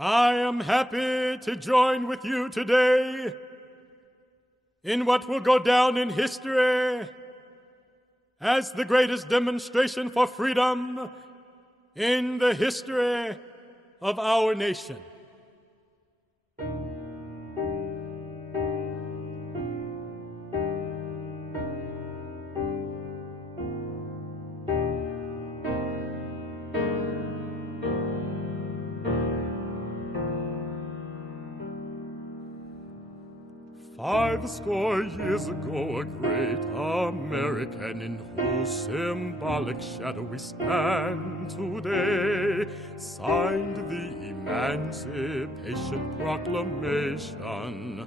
I am happy to join with you today in what will go down in history as the greatest demonstration for freedom in the history of our nation. Fivescore years ago, a great American in whose symbolic shadow we stand today signed the Emancipation Proclamation.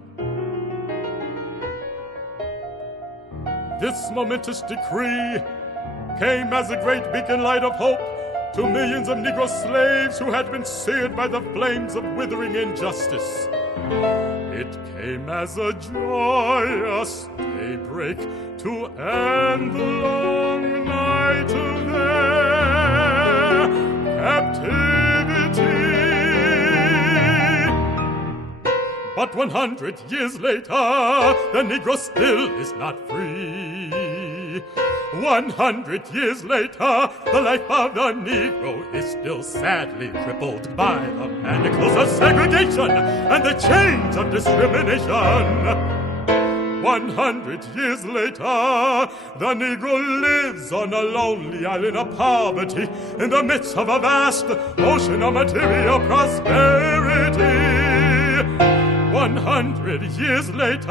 This momentous decree came as a great beacon light of hope to millions of Negro slaves who had been seared by the flames of withering injustice. It came as a joyous daybreak to end the long night of their captivity. But 100 years later, the Negro still is not free. 100 years later, the life of the Negro is still sadly crippled by the manacles of segregation and the chains of discrimination. 100 years later, the Negro lives on a lonely island of poverty in the midst of a vast ocean of material prosperity. 100 years later,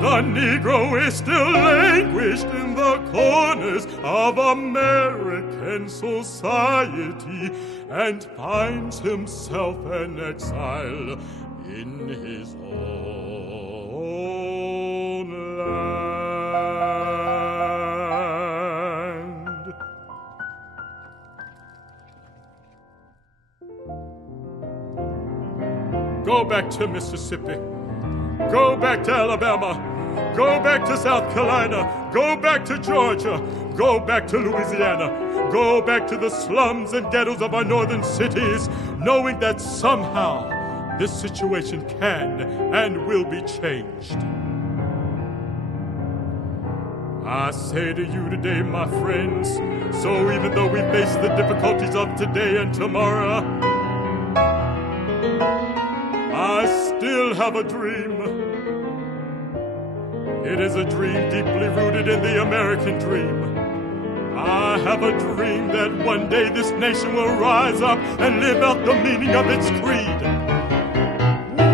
the Negro is still languished in the corners of American society and finds himself an exile in his own land. Go back to Mississippi. Go back to Alabama. Go back to South Carolina. Go back to Georgia. Go back to Louisiana. Go back to the slums and ghettos of our northern cities, knowing that somehow this situation can and will be changed. I say to you today, my friends, so even though we face the difficulties of today and tomorrow, I still have a dream. It is a dream deeply rooted in the American dream. I have a dream that one day this nation will rise up and live out the meaning of its creed.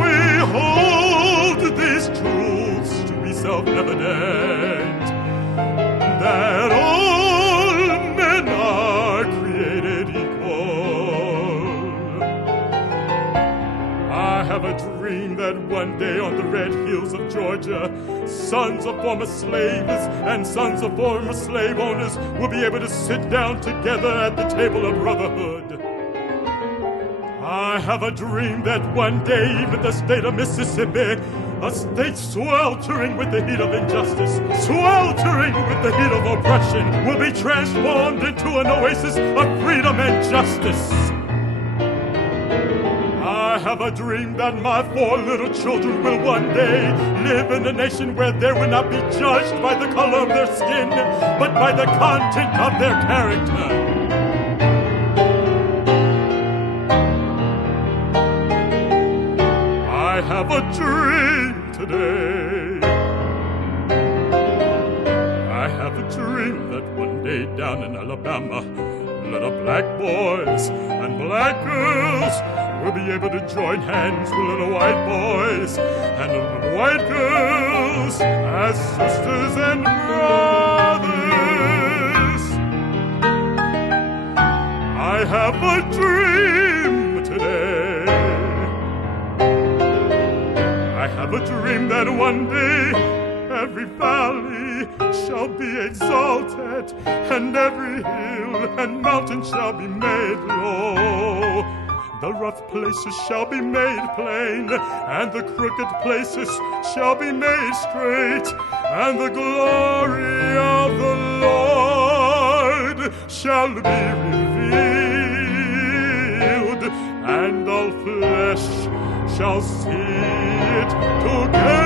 We hold these truths to be self-evident, that all men are created equal. I have a dream that one day on the red hills of Georgia, sons of former slaves and sons of former slave owners will be able to sit down together at the table of brotherhood. I have a dream that one day even the state of Mississippi, a state sweltering with the heat of injustice, sweltering with the heat of oppression, will be transformed into an oasis of freedom and justice. I have a dream that my 4 little children will one day live in a nation where they will not be judged by the color of their skin, but by the content of their character. I have a dream today. I have a dream that one day down in Alabama, little black boys and black girls will be able to join hands with little white boys and little white girls as sisters and brothers. I have a dream today. I have a dream that one day every valley shall be exalted, and every hill and mountain shall be made low. The rough places shall be made plain, and the crooked places shall be made straight, and the glory of the Lord shall be revealed, and all flesh shall see it together.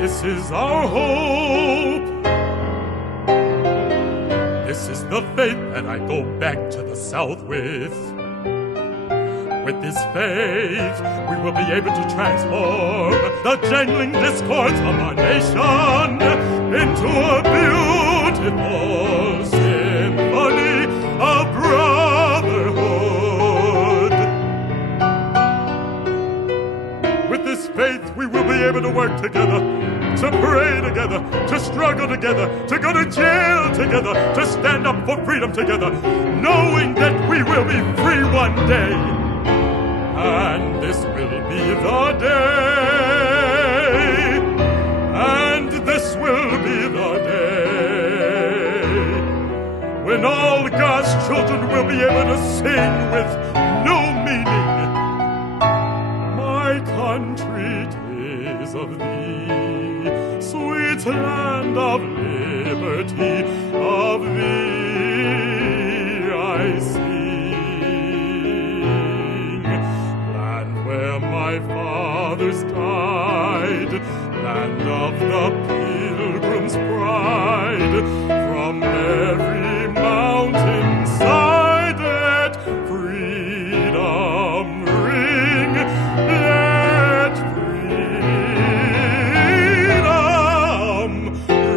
This is our hope. This is the faith that I go back to the South with. With this faith, we will be able to transform the jangling discords of our nation into a beautiful symphony of brotherhood. With this faith, we will be able to work together, to pray together, to struggle together, to go to jail together, to stand up for freedom together, knowing that we will be free one day. And this will be the day, and this will be the day, when all God's children will be able to sing with new meaning. My country, 'tis of thee, sweet land of liberty, of thee I sing. Land where my fathers died, land of the pilgrim's pride, from every mountainside let freedom ring, let freedom ring.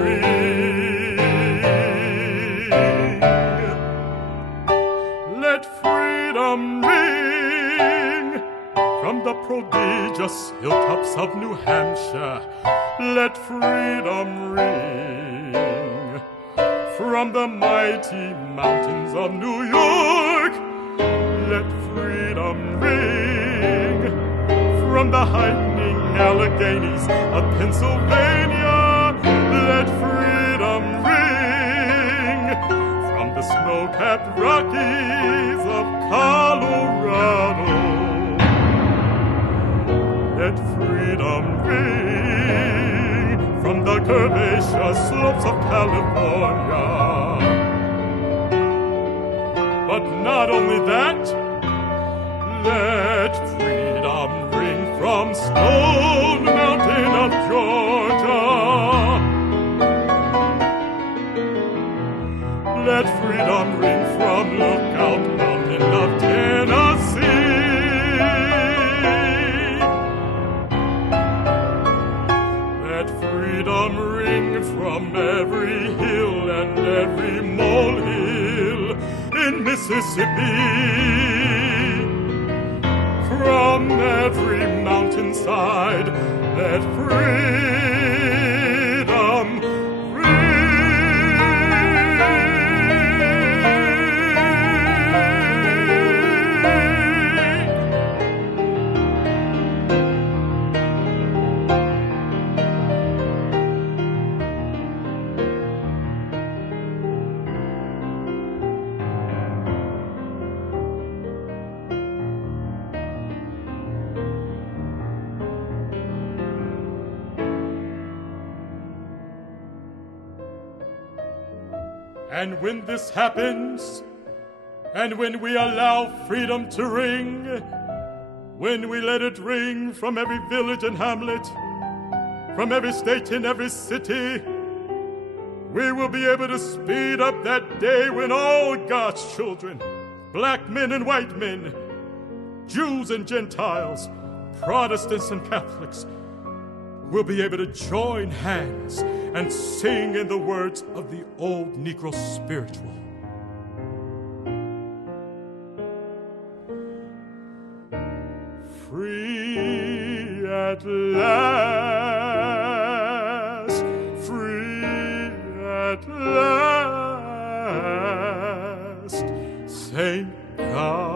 Let freedom ring from the prodigious hilltops of New Hampshire. Let freedom ring from the mighty mountains of New York. Let freedom ring from the heightening Alleghenies of Pennsylvania. Let freedom ring from the snow-capped Rockies of Colorado. Let freedom ring from the curvaceous slopes of California. But not only that, let freedom ring from Stone Mountain of Georgia. Let freedom ring from Lookout Mountain of Tennessee. Let freedom ring from every hill and every molehill in Mississippi. From every mountainside, let freedom ring. And when this happens, and when we allow freedom to ring, when we let it ring from every village and hamlet, from every state and every city, we will be able to speed up that day when all God's children, black men and white men, Jews and Gentiles, Protestants and Catholics, will be able to join hands and sing in the words of the old Negro spiritual. Free at last, free at last, Saint God.